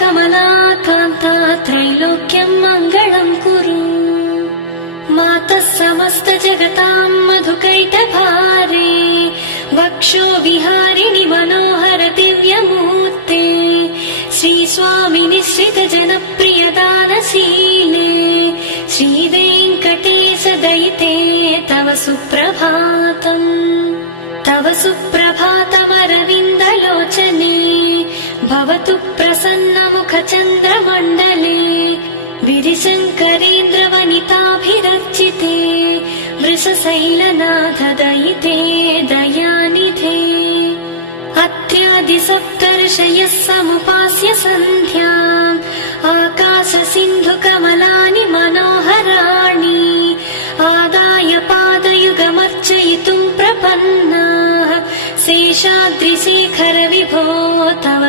कमला कान्ता त्रैलोक्यं मङ्गलं कुरु। मातः समस्त जगतां मधुकैटभारे वक्षो विहारिणि मनोहर दिव्यमूर्ते श्रीस्वामि निश्रित जनप्रिय दानशीले श्रीवेङ्कटेश दयिते तव सुप्रभातम्। तव सुप्रभातमरविन्दलोचने भवतु प्रसन्नमुखचन्द्रमण्डले गिरिशङ्करेन्द्रवनिताभिरर्चिते वृषशैलनाथ दयिते दयानिधे। अत्र्यादिसप्तर्षयः समुपास्य सन्ध्याम् आकाशसिन्धुकमलानि मनोहराणि आदाय पादयुगमर्चयितुं प्रपन्नाः शेषाद्रिशेखर विभो तव